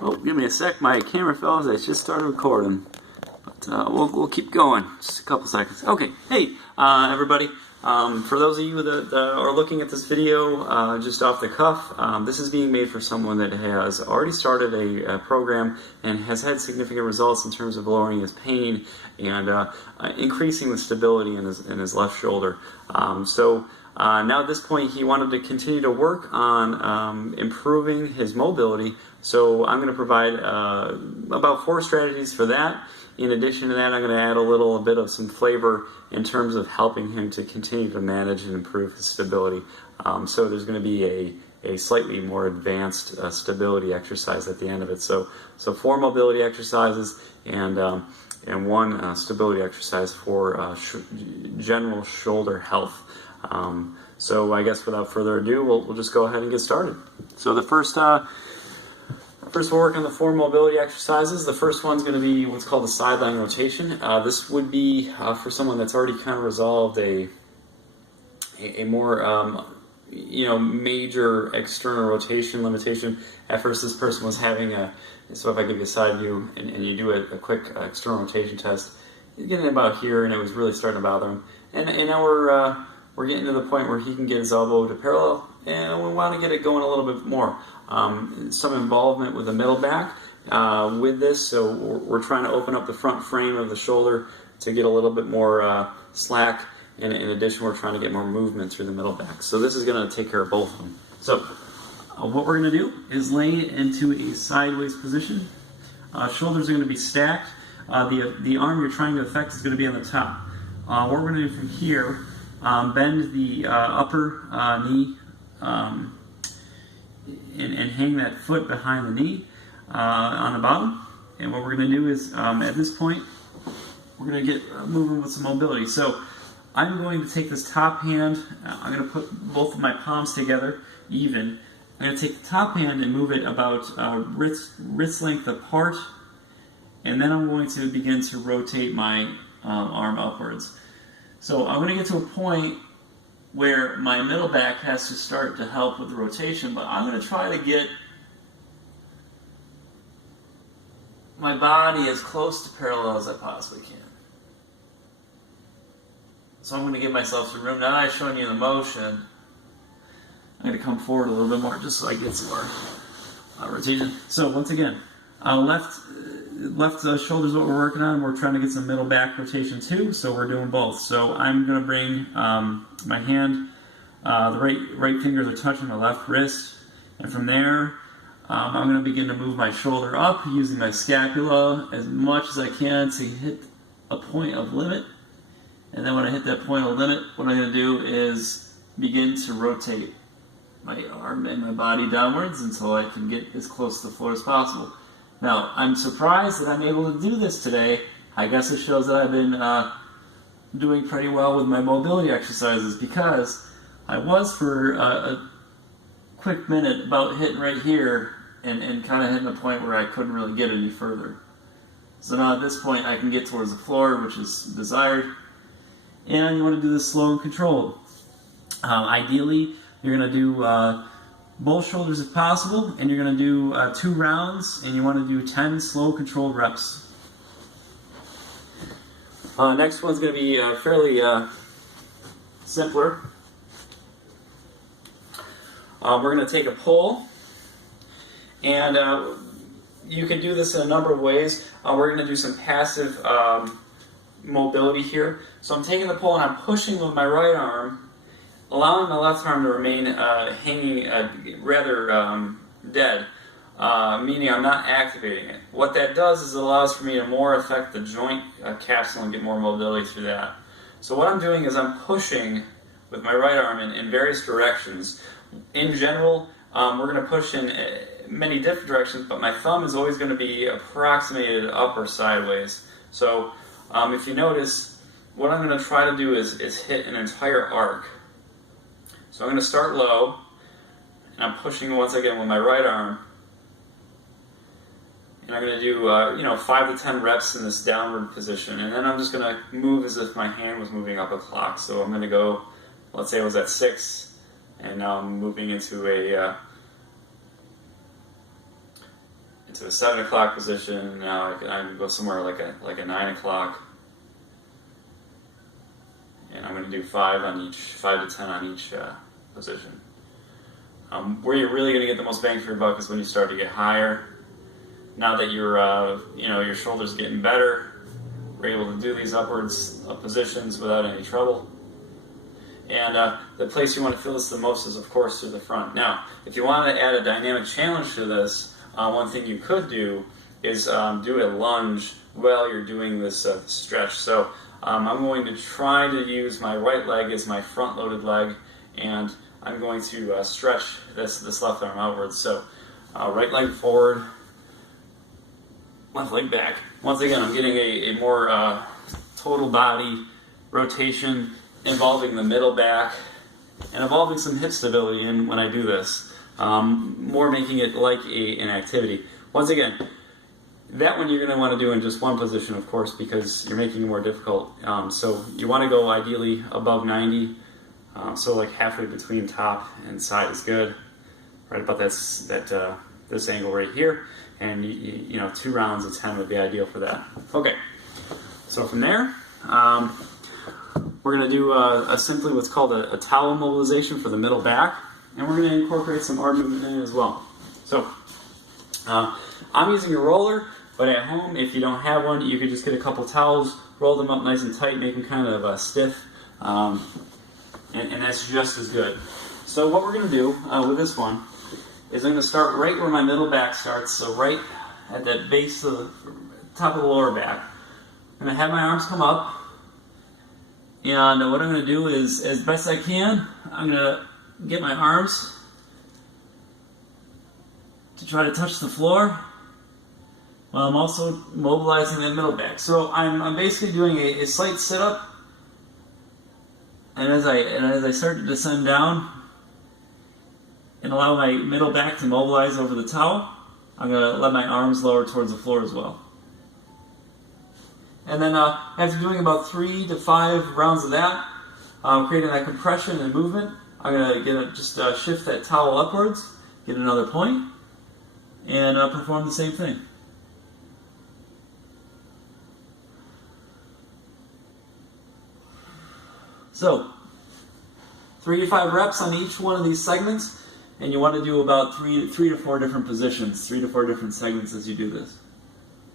Oh, give me a sec. My camera fell as I just started recording. But we'll keep going. Just a couple seconds. Okay. Hey, everybody. For those of you that are looking at this video just off the cuff, this is being made for someone that has already started a program and has had significant results in terms of lowering his pain and increasing the stability in his left shoulder. Now at this point he wanted to continue to work on improving his mobility, so I'm going to provide about 4 strategies for that. In addition to that, I'm going to add a little bit of some flavor in terms of helping him to continue to manage and improve his stability. So there's going to be a slightly more advanced stability exercise at the end of it. So 4 mobility exercises and 1 stability exercise for general shoulder health. So I guess without further ado, we'll just go ahead and get started. So the first we'll work on the 4 mobility exercises. The first one's going to be what's called a sideline rotation. This would be for someone that's already kind of resolved a more major external rotation limitation. At first, this person was having so if I give you a side view and you do a quick external rotation test, he's getting about here, and it was really starting to bother him. And now we're getting to the point where he can get his elbow to parallel, and we want to get it going a little bit more. Some involvement with the middle back with this, so we're trying to open up the front frame of the shoulder to get a little bit more slack, and in addition we're trying to get more movement through the middle back. So this is going to take care of both of them. So what we're going to do is lay into a sideways position. Shoulders are going to be stacked. The arm you're trying to affect is going to be on the top. What we're going to do from here, bend the upper knee and hang that foot behind the knee on the bottom. And what we're going to do is, at this point, we're going to get moving with some mobility. So I'm going to take this top hand, I'm going to put both of my palms together, even. I'm going to take the top hand and move it about wrist length apart, and then I'm going to begin to rotate my arm upwards. So I'm going to get to a point where my middle back has to start to help with the rotation, but I'm going to try to get my body as close to parallel as I possibly can. So I'm going to give myself some room. Now that I've shown you the motion, I'm going to come forward a little bit more just so I get some more rotation. So once again, left shoulder is what we're working on. We're trying to get some middle back rotation too, so we're doing both. So I'm going to bring my hand, the right fingers are touching the left wrist, and from there I'm going to begin to move my shoulder up using my scapula as much as I can to hit a point of limit. And then when I hit that point of limit, what I'm going to do is begin to rotate my arm and my body downwards until I can get as close to the floor as possible. Now, I'm surprised that I'm able to do this today. I guess it shows that I've been doing pretty well with my mobility exercises, because I was for a quick minute about hitting right here and kind of hitting a point where I couldn't really get any further. So now at this point I can get towards the floor, which is desired. And you want to do this slow and controlled. Ideally, you're going to do both shoulders if possible, and you're going to do 2 rounds, and you want to do 10 slow controlled reps. Next one's going to be fairly simpler. We're going to take a pull, and you can do this in a number of ways. We're going to do some passive mobility here. So I'm taking the pull and I'm pushing with my right arm, allowing my left arm to remain hanging rather dead, meaning I'm not activating it. What that does is it allows for me to more affect the joint capsule and get more mobility through that. So what I'm doing is I'm pushing with my right arm in various directions. In general, we're going to push in many different directions, but my thumb is always going to be approximated up or sideways. So if you notice, what I'm going to try to do is hit an entire arc. So I'm going to start low, and I'm pushing once again with my right arm. And I'm going to do 5 to 10 reps in this downward position, and then I'm just going to move as if my hand was moving up a clock. So I'm going to go, let's say I was at 6, and now I'm moving into into a 7 o'clock position. Now I can go somewhere like a 9 o'clock. And I'm going to do 5 to 10 on each position. Where you're really going to get the most bang for your buck is when you start to get higher. Now that your shoulder's getting better, we're able to do these upwards positions without any trouble. And the place you want to feel this the most is, of course, through the front. Now, if you want to add a dynamic challenge to this, one thing you could do is do a lunge while you're doing this stretch. So I'm going to try to use my right leg as my front-loaded leg, and I'm going to stretch this left arm outwards. So right leg forward, left leg back. Once again, I'm getting a more total body rotation involving the middle back and involving some hip stability in when I do this. More making it like an activity. Once again, that one you're going to want to do in just one position, of course, because you're making it more difficult. So you want to go ideally above 90. So like halfway between top and side is good. Right about this angle right here. And you know, 2 rounds of 10 would be ideal for that. Okay, so from there, we're going to do simply what's called a towel mobilization for the middle back, and we're going to incorporate some arm movement in it as well. So I'm using a roller, but at home, if you don't have one, you could just get a couple towels, roll them up nice and tight, make them kind of stiff, and that's just as good. So what we're going to do with this one is I'm going to start right where my middle back starts, so right at that base of the top of the lower back. I'm going to have my arms come up, and what I'm going to do is, as best I can, I'm going to get my arms to try to touch the floor while I'm also mobilizing that middle back. So I'm basically doing a slight sit-up, and as I start to descend down and allow my middle back to mobilize over the towel, I'm going to let my arms lower towards the floor as well. And then after doing about 3 to 5 rounds of that, creating that compression and movement, I'm going to just shift that towel upwards, get another point, and perform the same thing. So, 3 to 5 reps on each one of these segments, and you want to do about 3 to 4 different positions, 3 to 4 different segments as you do this.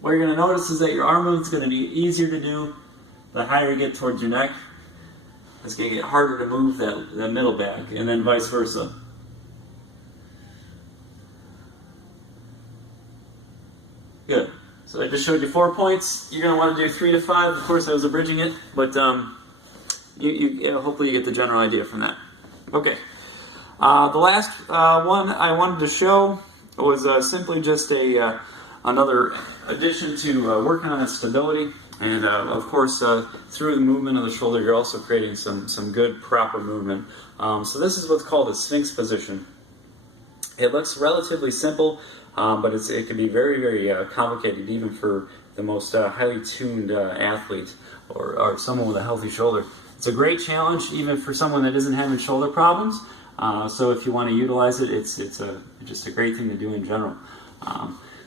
What you're going to notice is that your arm movement is going to be easier to do the higher you get towards your neck. It's going to get harder to move that middle back, and then vice versa. Good. So I just showed you 4 points. You're going to want to do 3 to 5. Of course, I was abridging it, but hopefully you get the general idea from that. Okay. The last one I wanted to show was simply just another addition to working on its stability. And of course, through the movement of the shoulder, you're also creating some good proper movement. So this is what's called a Sphinx position. It looks relatively simple, but it can be very, very complicated, even for the most highly tuned athlete or someone with a healthy shoulder. It's a great challenge, even for someone that isn't having shoulder problems. So if you want to utilize it, it's just a great thing to do in general.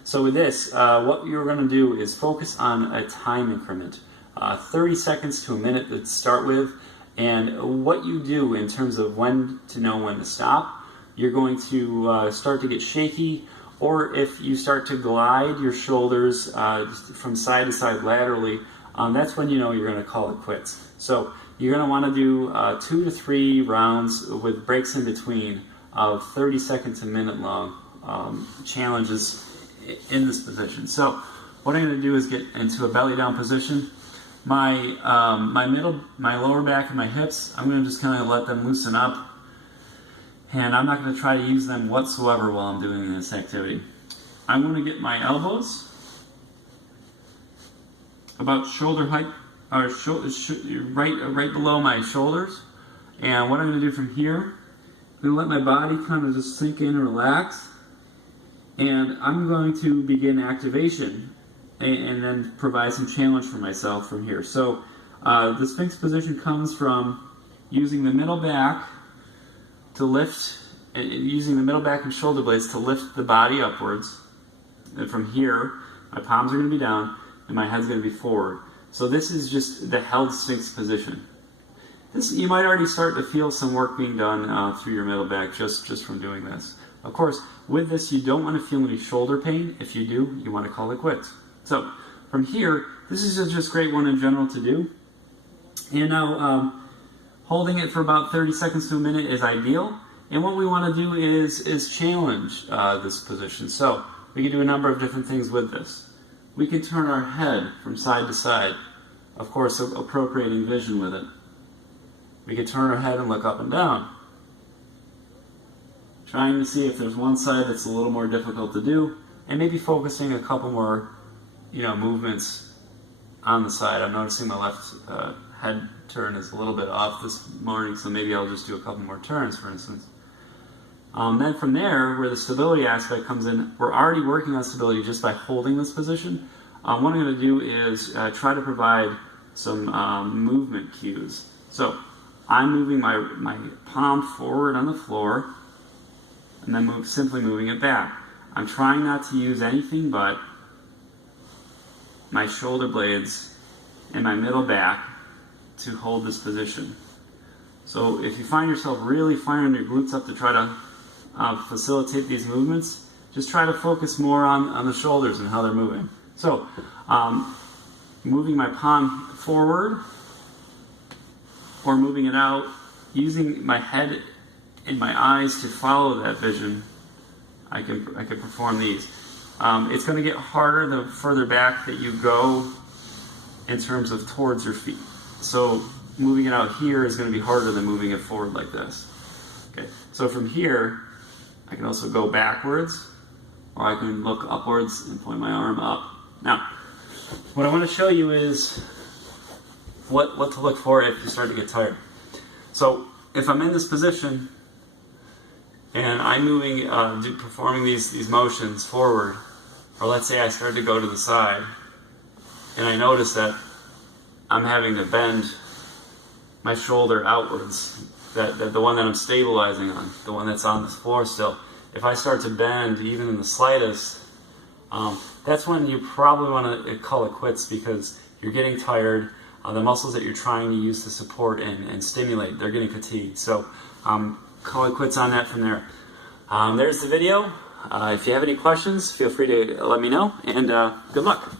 So with this, what you're going to do is focus on a time increment, 30 seconds to a minute to start with, and what you do in terms of when to know when to stop. You're going to start to get shaky, or if you start to glide your shoulders from side to side laterally, that's when you know you're going to call it quits. So you're going to want to do 2 to 3 rounds with breaks in between of 30 seconds to a minute long challenges in this position. So what I'm going to do is get into a belly down position. My lower back and my hips, I'm going to just kind of let them loosen up, and I'm not going to try to use them whatsoever while I'm doing this activity. I'm going to get my elbows about shoulder height, or right below my shoulders. And what I'm going to do from here, I'm going to let my body kind of just sink in and relax. And I'm going to begin activation and then provide some challenge for myself from here. So the Sphinx position comes from using the middle back to lift, using the middle back and shoulder blades to lift the body upwards. And from here, my palms are going to be down and my head's going to be forward. So this is just the held Sphinx position. You might already start to feel some work being done through your middle back just from doing this. Of course, with this, you don't want to feel any shoulder pain. If you do, you want to call it quits. So from here, this is just a great one in general to do. And now, holding it for about 30 seconds to a minute is ideal. And what we want to do is challenge this position. So we can do a number of different things with this. We can turn our head from side to side, of course, appropriating vision with it. We can turn our head and look up and down, trying to see if there's one side that's a little more difficult to do, and maybe focusing a couple more, movements on the side. I'm noticing my left head turn is a little bit off this morning, so maybe I'll just do a couple more turns, for instance. Then from there, where the stability aspect comes in, we're already working on stability just by holding this position. What I'm going to do is try to provide some movement cues. So I'm moving my palm forward on the floor, and then simply moving it back. I'm trying not to use anything but my shoulder blades and my middle back to hold this position. So if you find yourself really firing your glutes up to try to facilitate these movements, just try to focus more on the shoulders and how they're moving. So moving my palm forward or moving it out, using my head and my eyes to follow that vision, I can perform these. It's going to get harder the further back that you go in terms of towards your feet. So moving it out here is going to be harder than moving it forward like this. Okay, so from here, I can also go backwards, or I can look upwards and point my arm up. Now, what I want to show you is what to look for if you start to get tired. So if I'm in this position and I'm moving, performing these motions forward, or let's say I start to go to the side, and I notice that I'm having to bend my shoulder outwards, the one that I'm stabilizing on, the one that's on the floor still. If I start to bend even in the slightest, that's when you probably want to call it quits, because you're getting tired. The muscles that you're trying to use to support and stimulate, they're getting fatigued. So call it quits on that from there. There's the video. If you have any questions, feel free to let me know, and good luck.